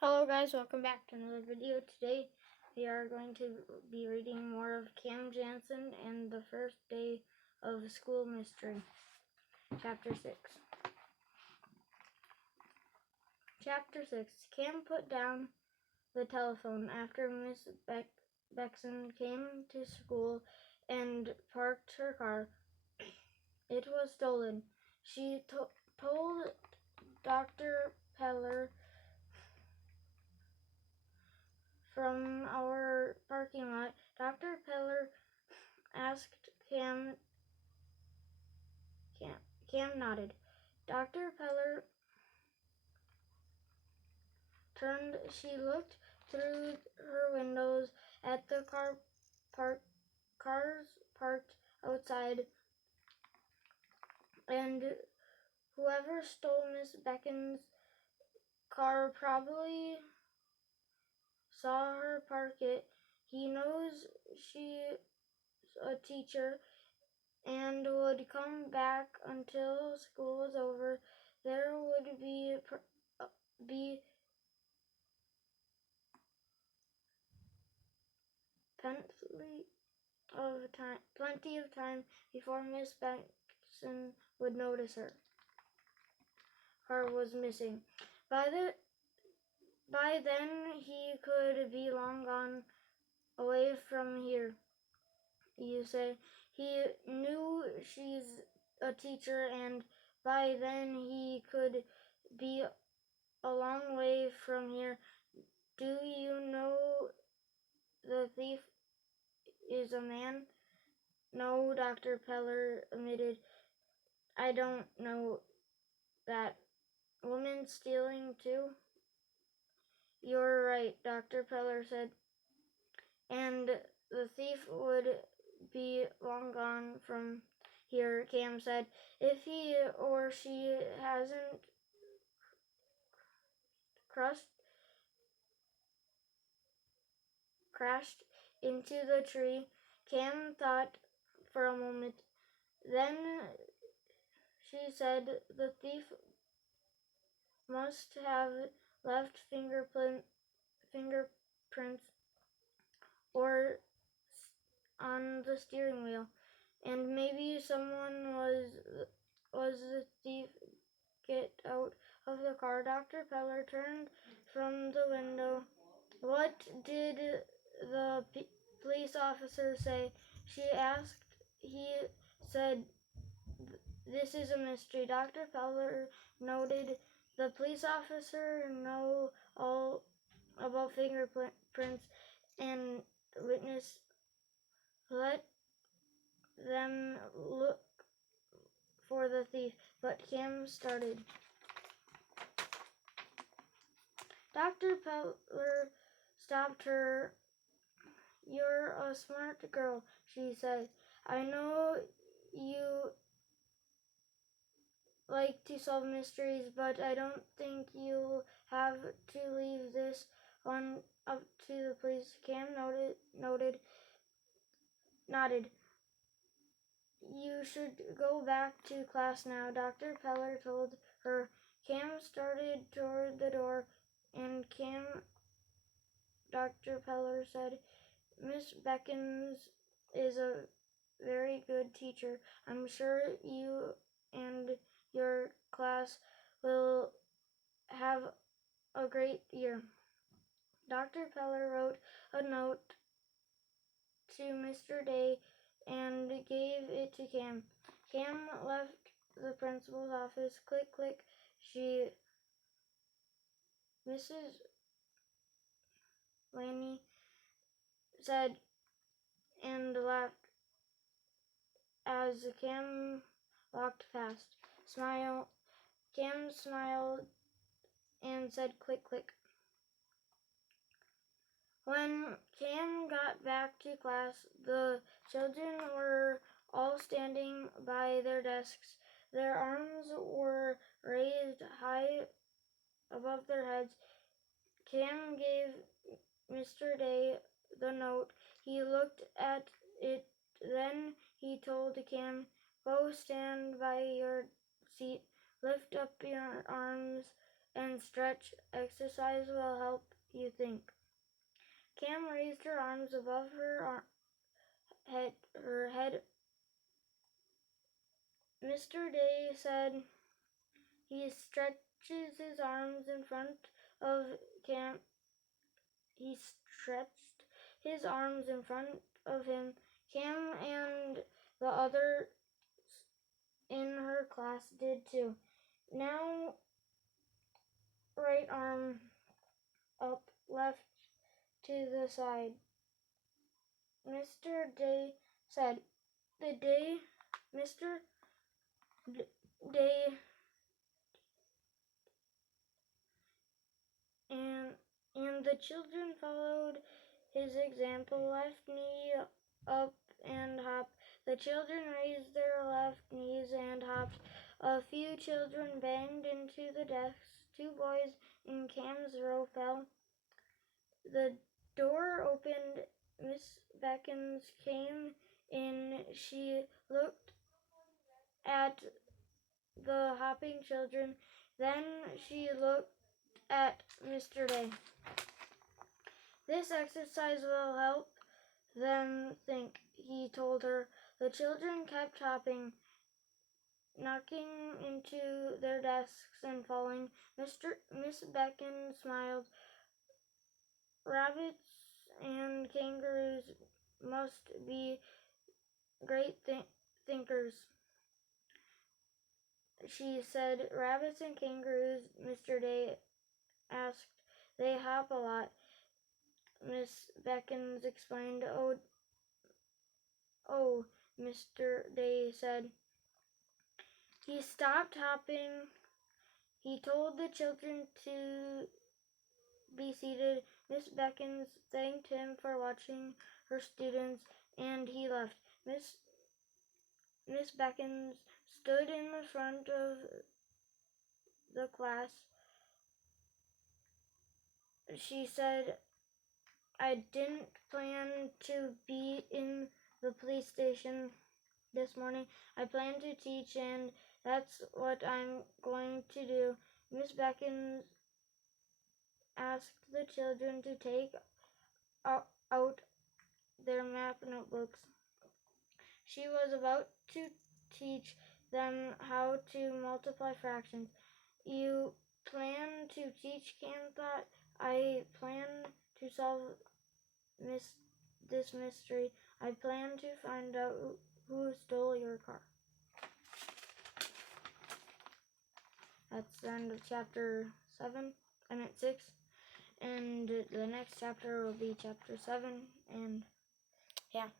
Hello guys, welcome back to another video. Today we are going to be reading more of Jansen and the First Day of School Mystery, Chapter 6. Chapter 6. Cam put down the telephone after Miss Bexon came to school and parked her car. It was stolen. She told Dr. Peller from our parking lot. Dr. Peller asked Cam nodded. Dr. Peller turned. She looked through her windows at the cars parked outside, and whoever stole Miss Becon's car probably saw her park it. He knows she's a teacher and would come back until school was over. There would be plenty of time before Miss Benson would notice her car was missing. By then he could be long gone away from here. You say he knew she's a teacher, and by then he could be a long way from here. Do you know the thief is a man? No, Dr. Peller admitted. I don't know that. Woman stealing too? You're right, Dr. Peller said. And the thief would be long gone from here, Cam said. If he or she hasn't crashed into the tree. Cam thought for a moment. Then she said the thief must have left fingerprints or on the steering wheel, and maybe someone was the thief. Get out of the car. Dr. Peller turned from the window. What did the police officer say? She asked. He said, this is a mystery. Dr. Peller noted. The police officer know all about fingerprints and witness. Let them look for the thief. But Cam started. Dr. Peller stopped her. You're a smart girl, she said. I know you like to solve mysteries, but I don't think you'll have to leave this one up to the police. Cam nodded. You should go back to class now, Dr. Peller told her. Cam started toward the door, and Dr. Peller said, Miss Beckons is a very good teacher. I'm sure you and your class will have a great year. Dr. Peller wrote a note to Mr. Day and gave it to Cam. Cam left the principal's office. Click, click. Mrs. Laney said and laughed as Cam walked past. Cam smiled and said click, click. When Cam got back to class, the children were all standing by their desks. Their arms were raised high above their heads. Cam gave Mr. Day the note. He looked at it, then he told Cam, "Go stand by your seat, lift up your arms and stretch. Exercise will help you think." Cam raised her arms above her head. Mr. Day said he stretches his arms in front of Cam. He stretched his arms in front of him. Cam and the others in her class did too. Now, right arm up, left to the side. Mr. Day said, "The day, Mr. Day," and the children followed his example. Left knee up and hop. The children raised their left knees and hopped. A few children banged into the desks. 2 boys in Cam's row fell. The door opened. Miss Beckins came in. She looked at the hopping children. Then she looked at Mr. Day. "This exercise will help them think," he told her. The children kept hopping, knocking into their desks and falling. Miss Beckins smiled. "Rabbits and kangaroos must be great thinkers," she said. "Rabbits and kangaroos," Mr. Day asked. "They hop a lot," Miss Beckins explained. Oh, Mr. Day said. He stopped hopping. He told the children to be seated. Miss Beckins thanked him for watching her students, and he left. Miss Beckins stood in the front of the class. She said, "I didn't plan to be in the police station this morning. I plan to teach, and that's what I'm going to do." Miss Beckins asked the children to take out their math notebooks. She was about to teach them how to multiply fractions. "You plan to teach?" Cam thought. "I plan to solve this mystery. I plan to find out who stole your car." That's the end of chapter 6. And the next chapter will be chapter 7. And yeah.